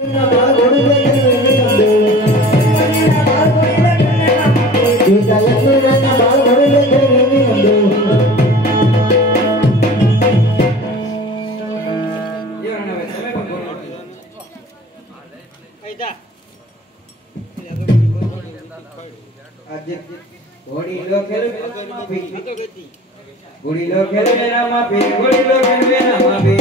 Guri lo khel mera ma pe, guri lo khel mera ma pe.